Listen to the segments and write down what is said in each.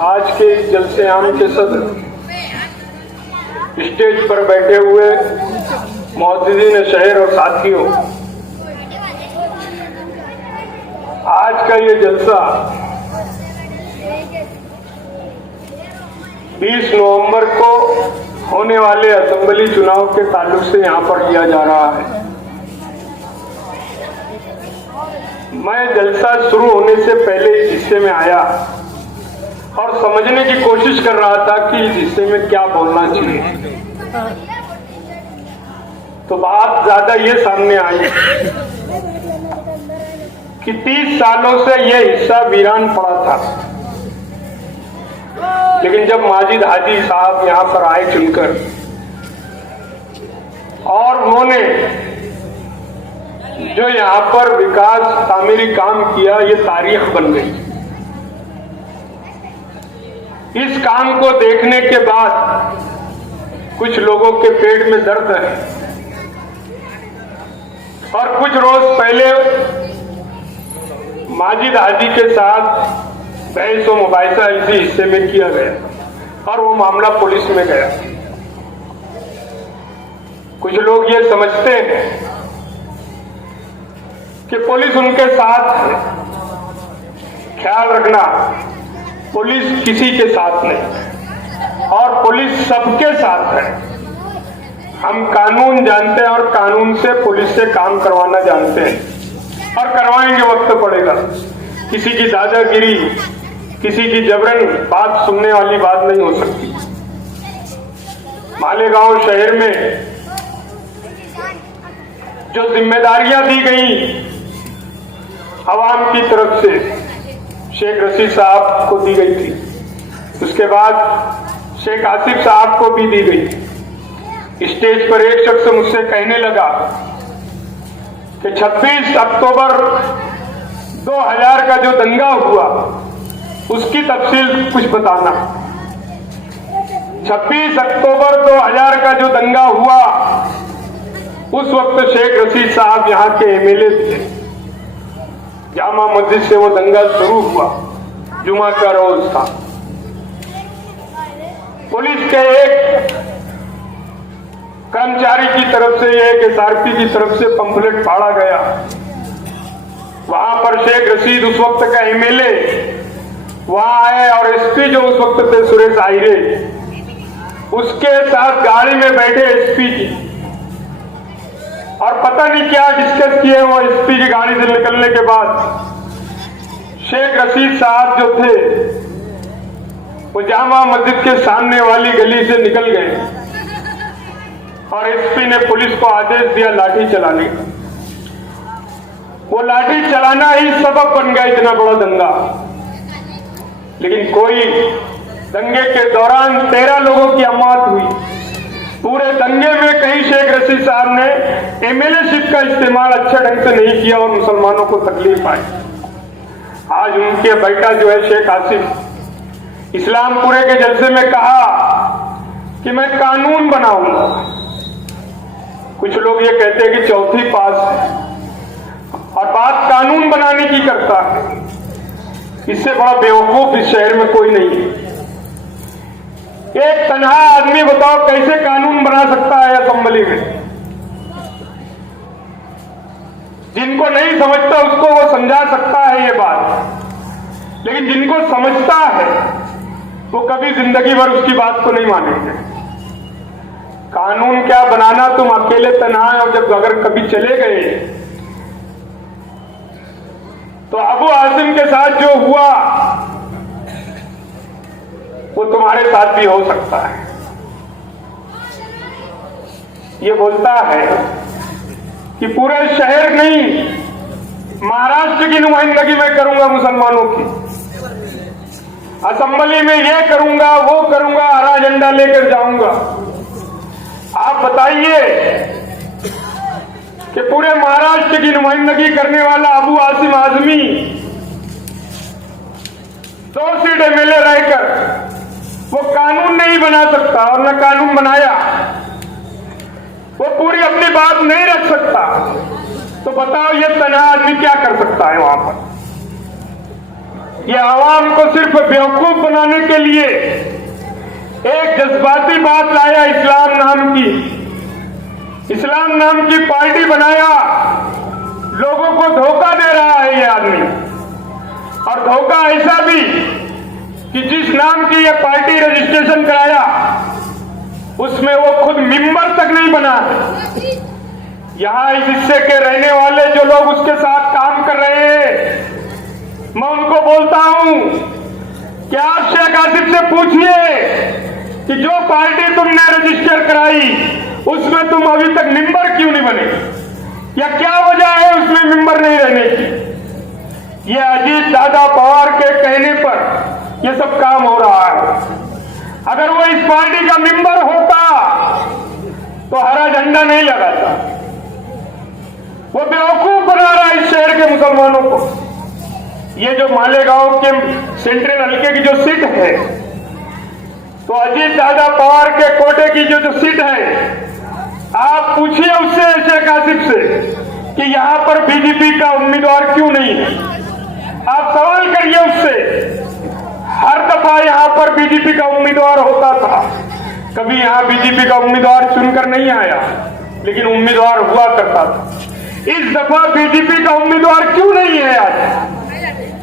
आज के जलसे आम के सदर स्टेज पर बैठे हुए मोअज़्ज़िज़ीन शहर और साथियों, आज का ये जलसा 20 नवंबर को होने वाले असेंबली चुनाव के ताल्लुक से यहाँ पर किया जा रहा है। मैं जलसा शुरू होने से पहले इस हिस्से में आया और समझने की कोशिश कर रहा था कि इस हिस्से में क्या बोलना चाहिए, तो बात ज्यादा ये सामने आई कि 30 सालों से ये हिस्सा वीरान पड़ा था, लेकिन जब माजिद हाजी साहब यहाँ पर आए चुनकर और उन्होंने जो यहाँ पर विकास तामीरी काम किया, ये तारीख बन गई। इस काम को देखने के बाद कुछ लोगों के पेट में दर्द है और कुछ रोज पहले माजिद हाजी के साथ बहस व मुबाहिसा इसी हिस्से में किया गया और वो मामला पुलिस में गया। कुछ लोग ये समझते हैं कि पुलिस उनके साथ है। ख्याल रखना, पुलिस किसी के साथ नहीं और पुलिस सबके साथ है। हम कानून जानते हैं और कानून से पुलिस से काम करवाना जानते हैं और करवाएंगे, वक्त पड़ेगा। किसी की दादागिरी, किसी की जबरन बात सुनने वाली बात नहीं हो सकती। मालेगांव शहर में जो जिम्मेदारियां दी गई अवाम की तरफ से, शेख रशीद साहब को दी गई थी, उसके बाद शेख आसिफ साहब को भी दी गई। स्टेज पर एक शख्स मुझसे कहने लगा कि 26 अक्टूबर 2000 का जो दंगा हुआ उसकी तफसील कुछ बताना। 26 अक्टूबर 2000 का जो दंगा हुआ, उस वक्त शेख रशीद साहब यहाँ के एमएलए थे। जामा मस्जिद से वो दंगा शुरू हुआ, जुमा का रोज था। पुलिस के एक कर्मचारी की तरफ से, एक एसआरपी की तरफ से पंफलेट फाड़ा गया। वहां पर शेख रशीद उस वक्त का एमएलए वहां आए और एसपी जो उस वक्त थे सुरेश आहिरे, उसके साथ गाड़ी में बैठे एसपी की, और पता नहीं क्या डिस्कस किए वो एसपी की गाड़ी से निकलने के बाद शेख रशीद साहब जो थे वो जामा मस्जिद के सामने वाली गली से निकल गए और एसपी ने पुलिस को आदेश दिया लाठी चलाने का। वो लाठी चलाना ही सबब बन गया इतना बड़ा दंगा। लेकिन कोई, दंगे के दौरान 13 लोगों की अमात हुई। पूरे दंगे में कहीं शेख रशीद साहब ने एमएलएशिप का इस्तेमाल अच्छे ढंग से नहीं किया और मुसलमानों को तकलीफ आई। आज उनके बेटा जो है शेख आसिफ, इस्लामपुरे के जलसे में कहा कि मैं कानून बनाऊंगा। कुछ लोग ये कहते हैं कि चौथी पास है और बात कानून बनाने की करता है। इससे बड़ा बेवकूफ इस शहर में कोई नहीं है। एक तन्हा आदमी बताओ कैसे कानून बना सकता है असेंबली में? जिनको नहीं समझता उसको वो समझा सकता है ये बात, लेकिन जिनको समझता है वो कभी जिंदगी भर उसकी बात को नहीं मानेंगे। कानून क्या बनाना, तुम अकेले तन्हा है, और जब अगर कभी चले गए तो अबू आसिम के साथ जो हुआ वो तुम्हारे साथ भी हो सकता है। ये बोलता है कि पूरे शहर नहीं, महाराष्ट्र की नुमाइंदगी मैं करूंगा मुसलमानों की, असेंबली में ये करूंगा वो करूंगा, हरा झंडा लेकर जाऊंगा। आप बताइए कि पूरे महाराष्ट्र की नुमाइंदगी करने वाला अबू आसिम आजमी 2 सीट एमएलए रहकर वो कानून नहीं बना सकता और न कानून बनाया, वो पूरी अपनी बात नहीं रख सकता, तो बताओ ये तन्हा आदमी क्या कर सकता है वहां पर? ये आवाम को सिर्फ बेवकूफ बनाने के लिए एक जज्बाती बात लाया, इस्लाम नाम की पार्टी बनाया। लोगों को धोखा दे रहा है ये आदमी, और धोखा ऐसा भी कि जिस नाम की ये पार्टी रजिस्ट्रेशन कराया उसमें वो खुद मेंबर तक नहीं बना है। यहां इस हिस्से के रहने वाले जो लोग उसके साथ काम कर रहे हैं, मैं उनको बोलता हूं कि आप शेख आसिफ से पूछिए कि जो पार्टी तुमने रजिस्टर कराई उसमें तुम अभी तक मेंबर क्यों नहीं बने, या क्या वजह है उसमें मेंबर नहीं रहने की। ये अजीत दादा पवार के कहने पर ये सब काम हो रहा है। अगर वो इस पार्टी का मेंबर होता तो हरा झंडा नहीं लगाता। वो बेवकूफ बना रहा है इस शहर के मुसलमानों को। ये जो मालेगांव के सेंट्रल हल्के की जो सीट है, तो अजीत दादा पवार के कोटे की जो सीट है, आप पूछिए उससे, शेख आसिफ से, कि यहां पर बीजेपी का उम्मीदवार क्यों नहीं है। आप सवाल करिए उससे। हर दफा यहां पर बीजेपी का उम्मीदवार होता था, कभी यहां बीजेपी का उम्मीदवार चुनकर नहीं आया, लेकिन उम्मीदवार हुआ करता था। इस दफा बीजेपी का उम्मीदवार क्यों नहीं है आज?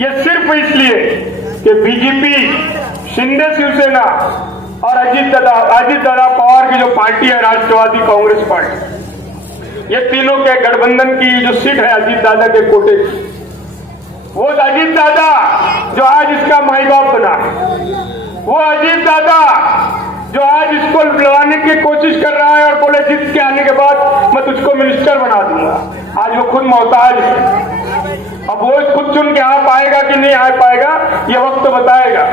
ये सिर्फ इसलिए कि बीजेपी, शिंदे शिवसेना और अजीत दादा पवार की जो पार्टी है, राष्ट्रवादी कांग्रेस पार्टी, ये तीनों के गठबंधन की जो सीट है अजीत दादा के कोटे की, वो अजीत दादा जो आज इसका माई बाप बना, वो अजीत दादा जो आज इसको लड़ाने की कोशिश कर रहा है और बोले जीत के आने के बाद मैं तुझको मिनिस्टर बना दूंगा, आज वो खुद मोहताज है। अब वो खुद चुन के आ पाएगा कि नहीं आ पाएगा ये वक्त बताएगा।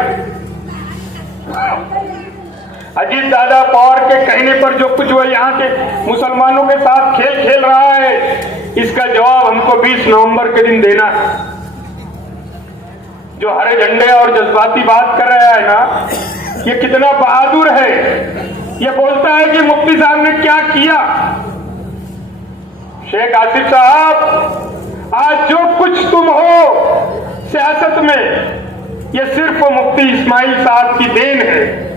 अजीत दादा पवार के कहने पर जो कुछ वो यहाँ के मुसलमानों के साथ खेल खेल रहा है, इसका जवाब हमको 20 नवंबर के दिन देना है। जो हरे झंडे और जज्बाती बात कर रहा है ना, ये कितना बहादुर है। ये बोलता है कि मुफ्ती साहब ने क्या किया। शेख आसिफ साहब, आज जो कुछ तुम हो सियासत में, ये सिर्फ मुफ्ती इस्माइल साहब की देन है।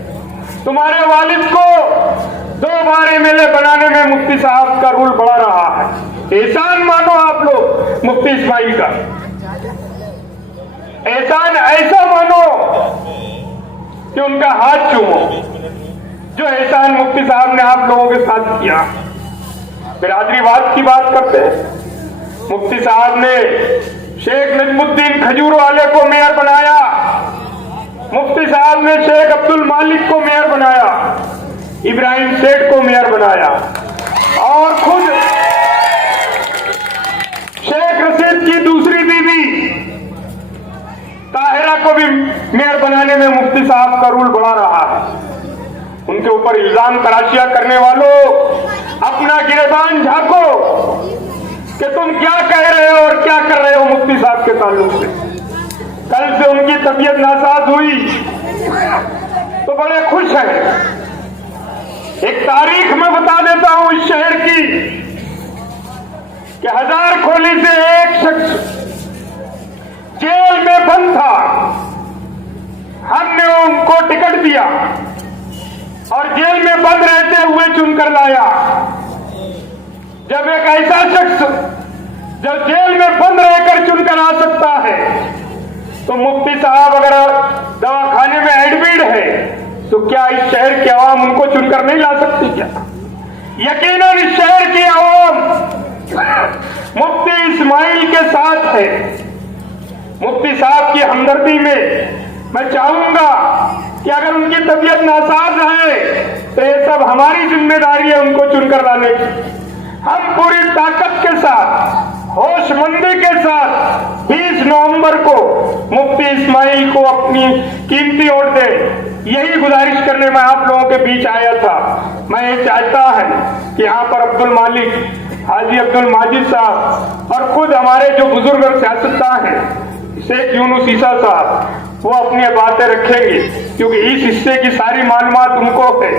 तुम्हारे वालिद को 2 बार एमएलए बनाने में मुफ्ती साहब का रोल बड़ा रहा है। एहसान मानो आप लोग मुफ्ती इस्माइल का, एहसान ऐसा मानो कि उनका हाथ चूमो, जो एहसान मुफ्ती साहब ने आप लोगों के साथ किया। बिरादरीवाद की बात करते हैं। मुफ्ती साहब ने शेख नजमुद्दीन खजूर वाले को मेयर बनाया, मुफ्ती साहब ने शेख अब्दुल मालिक को मेयर बनाया, इब्राहिम सेठ को मेयर बनाया, और खुद शेख रशीद की दूसरी बीवी ताहिरा को भी मेयर बनाने में मुफ्ती साहब का रोल बड़ा रहा है। उनके ऊपर इल्जाम तराशियां करने वालों, अपना गिरेबान झांको कि तुम क्या कह रहे हो और क्या कर रहे हो मुफ्ती साहब के ताल्लुक से। कल से उनकी तबीयत नासाज हुई तो बड़े खुश हैं। एक तारीख में बता देता हूं इस शहर की कि हजारखोली से एक शख्स जेल में बंद था, हमने उनको टिकट दिया और जेल में बंद रहते हुए चुनकर लाया। जब एक ऐसा शख्स जब जेल में बंद रहकर चुनकर आ सकता है, तो मुफ्ती साहब अगर दवाखाने में एडमिट है तो क्या इस शहर की आवाम उनको चुनकर नहीं ला सकती क्या? यकीनन इस शहर की आवाम मुफ्ती इस्माइल के साथ है। मुफ्ती साहब की हमदर्दी में मैं चाहूंगा कि अगर उनकी तबीयत नासाज है तो ये सब हमारी जिम्मेदारी है उनको चुनकर लाने की। हम पूरी ताकत के साथ, होशमंदी के साथ 20 नवंबर को मुफ्ती इस्माइल को अपनी कीमती वोट दे, यही गुजारिश करने में आप लोगों के बीच आया था। मैं ये चाहता है कि यहाँ पर अब्दुल मालिक, हाजी अब्दुल माजिद साहब और खुद हमारे जो बुजुर्ग और सियासतदान हैं, शेख यूनुस ईसा साहब, वो अपनी बातें रखेंगे, क्योंकि इस हिस्से की सारी मालूमात उनको है।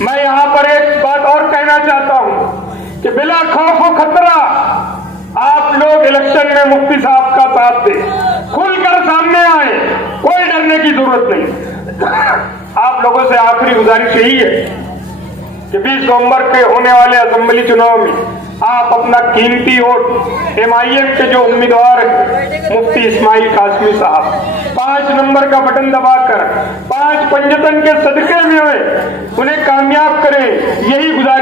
मैं यहाँ पर एक बात और कहना चाहता हूँ कि बिला खौफ व खतरा आप लोग इलेक्शन में मुफ्ती साहब का साथ दें, खुलकर सामने आए जरूरत नहीं। आप लोगों से आखिरी गुजारिश यही है कि 20 नवंबर के होने वाले असेंबली चुनाव में आप अपना कीमती वोट एमआईएम के जो उम्मीदवार हैं मुफ्ती इस्माइल कासमी साहब 5 नंबर का बटन दबाकर 5 पंजतन के सदके में हुए उन्हें कामयाब करें, यही गुजारिश